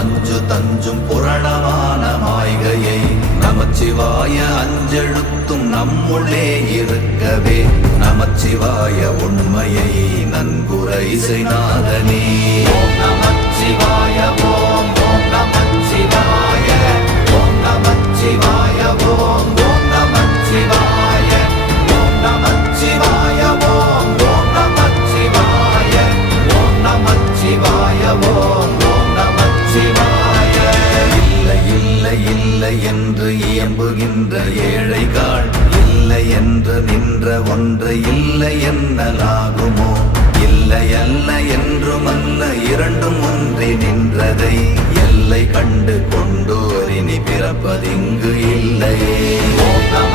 மஞ்சு தஞ்சும் புரணமான மாய்கையை நமச்சிவாய அஞ்செழுத்தும் நம்முள்ளே இருக்கவே நமச்சிவாய உண்மையை நன்குரை செய்நாதனே. ஓம் நமச்சிவாய ஓம் ஓம் நமச்சிவாய ஓம் நமச்சிவாய ஓம் ஓம் நமச்சிவாய ஓம் நமச்சிவாய ஓம் ஓம் நமச்சிவாய ஓம் நமச்சிவாய ஓம் ஓம் நமச்சிவாய. இல்லை இல்லை இல்லை என்று இயம்புகின்ற ஏழைகள் இல்லை என்று நின்ற ஒன்று இல்லை என்னலாகுமோ? இல்லை அல்ல என்றுமல்ல இரண்டும் ஒன்றி நின்றதை எல்லை கண்டு கொண்டோரினி பிறப்பதிங்கு இல்லையே. ஓம் நம